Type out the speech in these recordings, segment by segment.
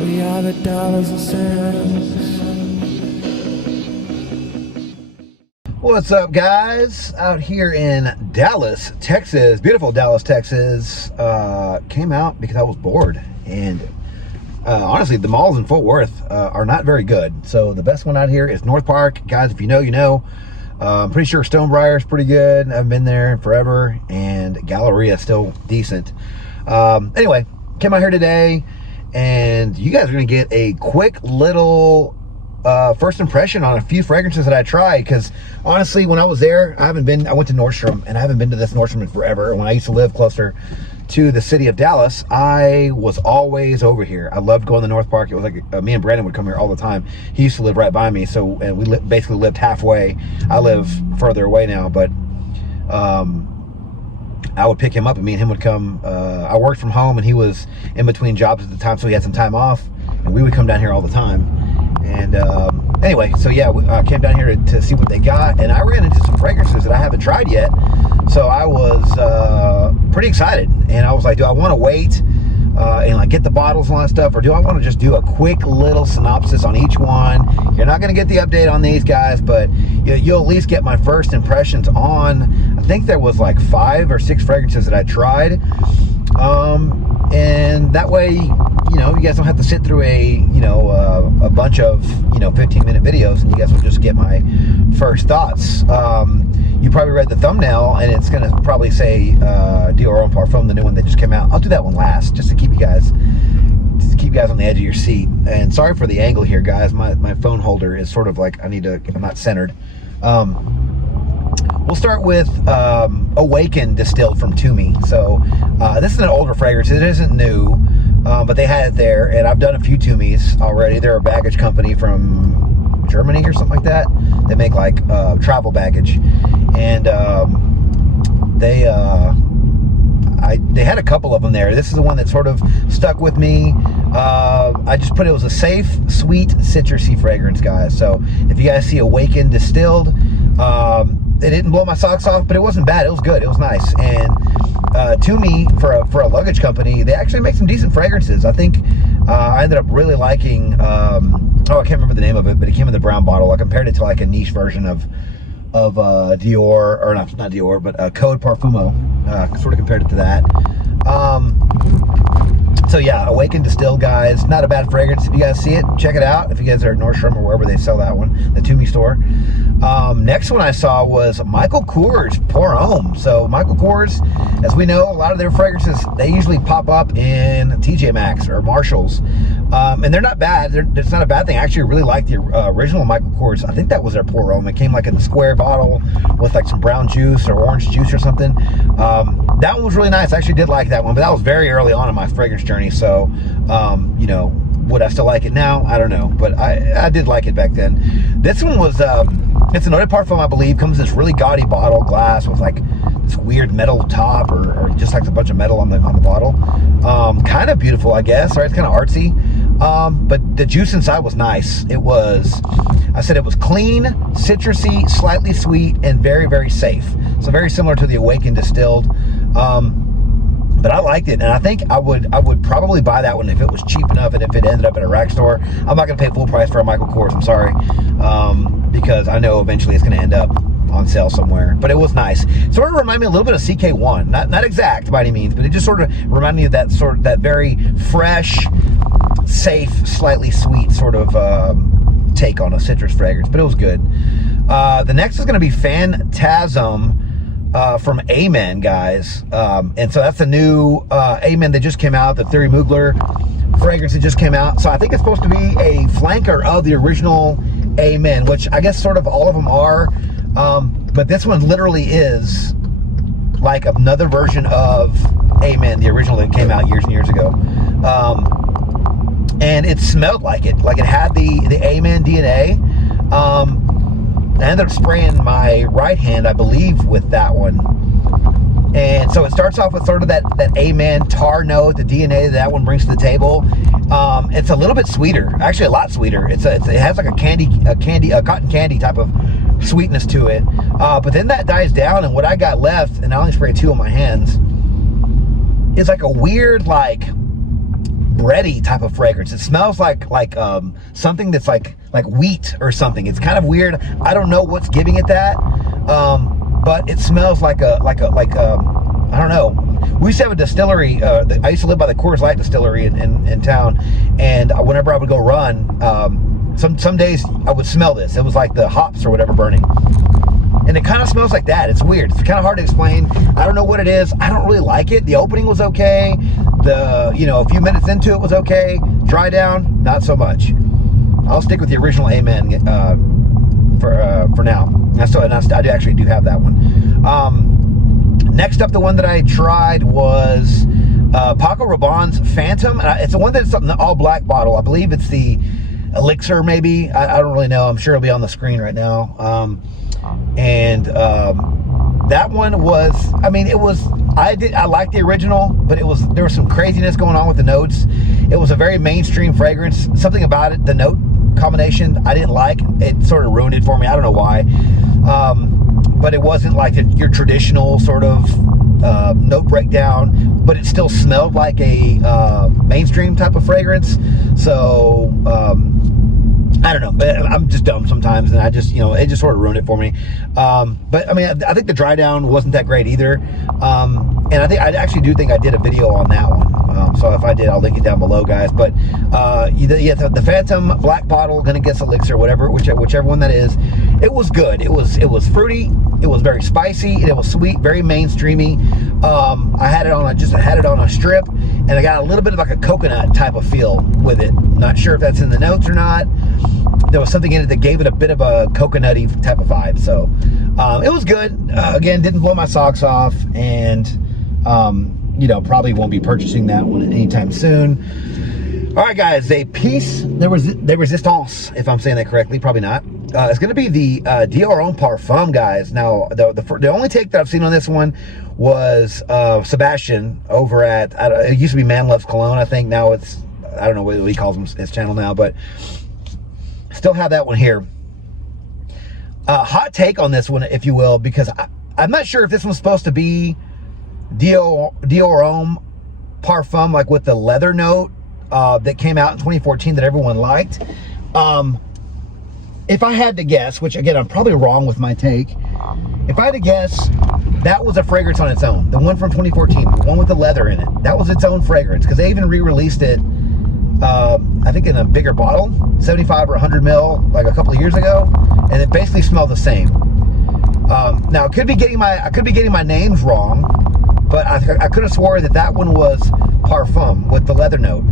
We are the dollars and cents. What's up, guys? Out here in Dallas, Texas, beautiful Dallas, Texas. Came out because I was bored, and honestly, the malls in Fort Worth are not very good. So the best one out here is North Park. Guys, if you know, you know. I'm pretty sure Stonebriar is pretty good. I haven't been there forever, and Galleria is still decent. Anyway, came out here today, and you guys are gonna get a quick little first impression on a few fragrances that I tried, because honestly, when I was there, I went to Nordstrom, and I haven't been to this Nordstrom in forever. When I used to live closer to the city of Dallas, I was always over here. I loved going to North Park. It was like me and Brandon would come here all the time. He used to live right by me, and we basically lived halfway. I live further away now, but I would pick him up, and me and him would come. I worked from home, and he was in between jobs at the time, so he had some time off, and we would come down here all the time. And anyway, so yeah, I came down here to see what they got, and I ran into some fragrances that I haven't tried yet. So I was pretty excited, and I was like, do I want to wait and like get the bottles and all that stuff, or do I want to just do a quick little synopsis on each one? You're not going to get the update on these guys, but you'll at least get my first impressions on, I think there was like 5 or 6 fragrances that I tried. And that way, you know, you guys don't have to sit through a bunch of 15-minute videos, and you guys will just get my first thoughts. You probably read the thumbnail, and it's gonna probably say Dior Homme Parfum, the new one that just came out. I'll do that one last, just to keep you guys on the edge of your seat. And sorry for the angle here, guys. My phone holder is sort of like, I'm not centered. We'll start with Awaken Distilled from Tumi. So this is an older fragrance. It isn't new, but they had it there, and I've done a few Tumis already. They're a baggage company from Germany or something like that. They make like travel baggage, and they had a couple of them there. This is the one that sort of stuck with me. I just put it was a safe, sweet, citrusy fragrance, guys. So if you guys see Awaken Distilled, it didn't blow my socks off, but it wasn't bad. It was good. It was nice. And Tumi, for a luggage company, they actually make some decent fragrances. I think I ended up really liking, I can't remember the name of it, but it came in the brown bottle. I compared it to like a niche version of Dior, or not Dior, but Code Parfumo. Sort of compared it to that. So yeah, Awaken Distilled, guys. Not a bad fragrance. If you guys see it, check it out. If you guys are at Nordstrom or wherever they sell that one, the Tumi store. Next one I saw was Michael Kors Pour Homme. So Michael Kors, as we know, a lot of their fragrances, they usually pop up in TJ Maxx or Marshalls. And they're not bad. It's not a bad thing. I actually really like the original Michael Kors. I think that was their Pour Homme. It came like in the square bottle with like some brown juice or orange juice or something. That one was really nice. I actually did like that one, but that was very early on in my fragrance journey. So, would I still like it now? I don't know, but I did like it back then. This one was, it's an Eau de Parfum, I believe. Comes in this really gaudy bottle glass with like this weird metal top, or just like a bunch of metal on the bottle. Kind of beautiful, I guess. Right, it's kind of artsy. But the juice inside was nice. I said it was clean, citrusy, slightly sweet, and very, very safe. So very similar to the Awaken Distilled. But I liked it, and I think I would probably buy that one if it was cheap enough, and if it ended up at a rack store. I'm not going to pay full price for a Michael Kors, I'm sorry, because I know eventually it's going to end up on sale somewhere. But it was nice. It sort of reminded me a little bit of CK1, not exact by any means, but it just sort of reminded me of that very fresh, safe, slightly sweet sort of take on a citrus fragrance. But it was good. The next is going to be Phantasm. From Amen, guys. And so that's the new Amen that just came out, the Thierry Mugler fragrance that just came out. So I think it's supposed to be a flanker of the original Amen, which I guess sort of all of them are. But this one literally is like another version of Amen, the original that came out years and years ago. And it smelled like it had the Amen DNA. I ended up spraying my right hand, I believe, with that one. And so it starts off with sort of that Amen tar note, the DNA that one brings to the table. It's a little bit sweeter, actually a lot sweeter. It has like a cotton candy type of sweetness to it. But then that dies down, and what I got left, and I only sprayed 2 on my hands, is like a weird, like bready type of fragrance. It smells like something that's like wheat or something. It's kind of weird. I don't know what's giving it that, but it smells like a I don't know. We used to have a distillery. I used to live by the Coors Light distillery in town, and whenever I would go run, some days I would smell this. It was like the hops or whatever burning. And it kind of smells like that. It's weird. It's kind of hard to explain. I don't know what it is. I don't really like it. The opening was okay. A few minutes into it was okay. Dry down, not so much. I'll stick with the original Amen for now. I actually do have that one. Next up, the one that I tried was Paco Rabanne's Phantom. It's the one that's an all black bottle. I believe it's the Elixir, maybe. I don't really know. I'm sure it'll be on the screen right now. That one was, I liked the original, but there was some craziness going on with the notes. It was a very mainstream fragrance. Something about it, the note combination, I didn't like. It sort of ruined it for me. I don't know why. But it wasn't like your traditional sort of note breakdown, but it still smelled like a mainstream type of fragrance. So, I don't know, but I'm just dumb sometimes, and I just, it just sort of ruined it for me. But I think the dry down wasn't that great either. And I actually do think I did a video on that one. So if I did, I'll link it down below, guys. But the Phantom black bottle, gonna guess Elixir, whichever one that is. It was good. It was fruity. It was very spicy. And it was sweet, very mainstreamy. I had it on a strip, and I got a little bit of like a coconut type of feel with it. Not sure if that's in the notes or not. There was something in it that gave it a bit of a coconutty type of vibe. So it was good. Again, didn't blow my socks off, and probably won't be purchasing that one anytime soon. All right, guys, a piece de resistance, if I'm saying that correctly, probably not. It's going to be the Dior Homme Parfum, guys. Now, the only take that I've seen on this one was Sebastian over at, it used to be Man Loves Cologne, I think. Now it's, I don't know what he calls his channel now, but still have that one here. Hot take on this one, if you will, because I'm not sure if this one's supposed to be Dior Homme Parfum, like with the leather note that came out in 2014 that everyone liked. If I had to guess, which again, I'm probably wrong with my take. If I had to guess, that was a fragrance on its own. The one from 2014, the one with the leather in it. That was its own fragrance, because they even re-released it, I think in a bigger bottle, 75 or 100 mil, like a couple of years ago, and it basically smelled the same. Now, I could be getting my names wrong, but I could have swore that one was Parfum with the leather note.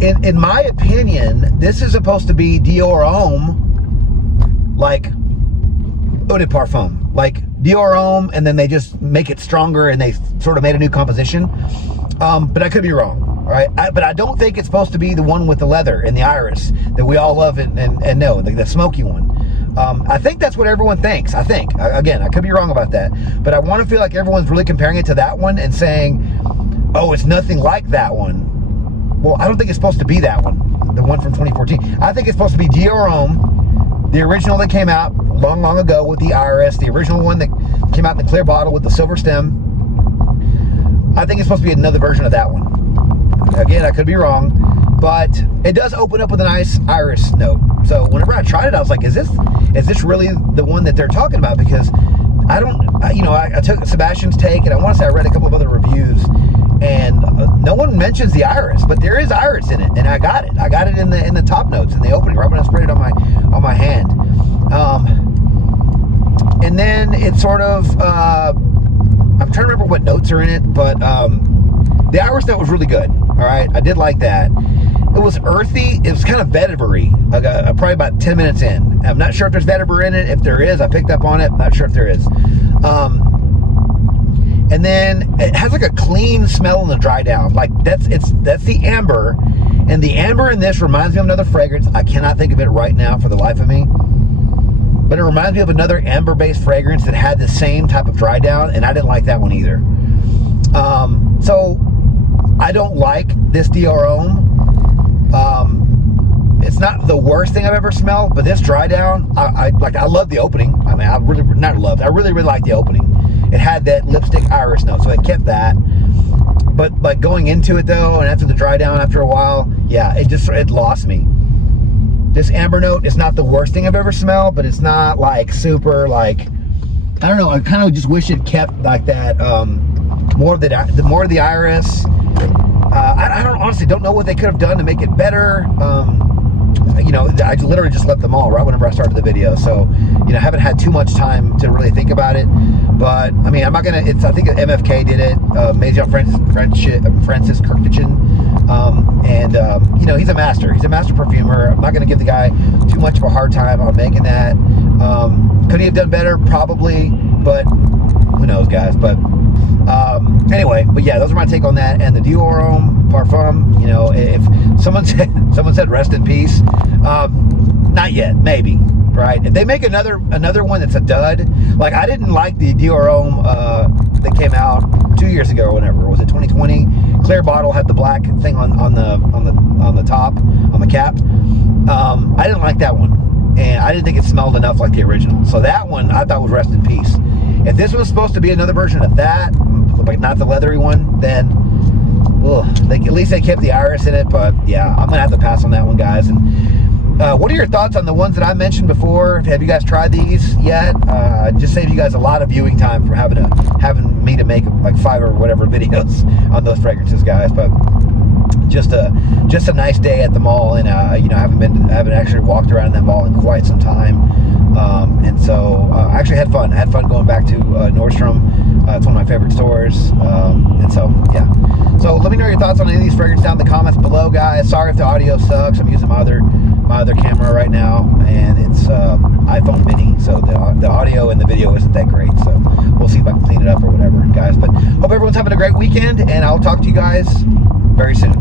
In my opinion, this is supposed to be Dior Homme, like Eau de Parfum, like Dior Homme, and then they just make it stronger and they sort of made a new composition. But I could be wrong. All right, but I don't think it's supposed to be the one with the leather and the iris that we all love and know, the smoky one. I think that's what everyone thinks. I think, again, I could be wrong about that, but I want to feel like everyone's really comparing it to that one and saying, oh, it's nothing like that one. Well, I don't think it's supposed to be that one, the one from 2014. I think it's supposed to be Dior Homme, the original that came out long, long ago with the iris, the original one that came out in the clear bottle with the silver stem. I think it's supposed to be another version of that one. Again, I could be wrong, but it does open up with a nice iris note. So whenever I tried it, I was like, is this really the one that they're talking about? Because I took Sebastian's take, and I want to say I read a couple of other reviews, and no one mentions the iris, but there is iris in it, and I got it. I got it in the top notes in the opening, right when I sprayed it on my hand. And then it sort of, I'm trying to remember what notes are in it, but the iris note was really good. All right, I did like that. It was earthy. It was kind of vetiver-y, probably about 10 minutes in. I'm not sure if there's vetiver in it. If there is, I picked up on it. Not sure if there is. And then it has like a clean smell in the dry down. Like that's the amber, and the amber in this reminds me of another fragrance. I cannot think of it right now for the life of me, but it reminds me of another amber-based fragrance that had the same type of dry down, and I didn't like that one either. So I don't like this Dior Homme. It's not the worst thing I've ever smelled, but this dry down, I love the opening. I mean, I really like the opening. It had that lipstick iris note, so it kept that. but like going into it though, and after the dry down after a while, yeah, it lost me. This amber note is not the worst thing I've ever smelled, but it's not like super like, I don't know, I kind of just wish it kept like that, more of the iris. I honestly don't know what they could have done to make it better. You know, I literally just left them all right whenever I started the video, so you know, I haven't had too much time to really think about it. But I mean, I'm not gonna. I think MFK did it. Maison Francis Kirkchin, and you know, he's a master. He's a master perfumer. I'm not gonna give the guy too much of a hard time on making that. Could he have done better? Probably, but who knows, guys. But anyway, but yeah, those are my take on that. And the Dior Homme Parfum, you know, if someone said rest in peace, not yet, maybe, right? If they make another one that's a dud, like I didn't like the Dior Homme that came out 2 years ago or whatever. Was it 2020? Clear bottle, had the black thing on the top, on the cap. I didn't like that one, and I didn't think it smelled enough like the original. So that one I thought was rest in peace. If this was supposed to be another version of that, like not the leathery one, then at least they kept the iris in it. But yeah, I'm gonna have to pass on that one, guys. And what are your thoughts on the ones that I mentioned before? Have you guys tried these yet? Just saved you guys a lot of viewing time from having me to make like 5 or whatever videos on those fragrances, guys. But just a nice day at the mall, and you know, I haven't actually walked around that mall in quite some time. And so I actually had fun. I had fun going back to Nordstrom. It's one of my favorite stores. And so, yeah. So let me know your thoughts on any of these fragrances down in the comments below, guys. Sorry if the audio sucks. I'm using my other camera right now, and it's iPhone mini. So the audio and the video isn't that great. So we'll see if I can clean it up or whatever, guys. But hope everyone's having a great weekend, and I'll talk to you guys very soon.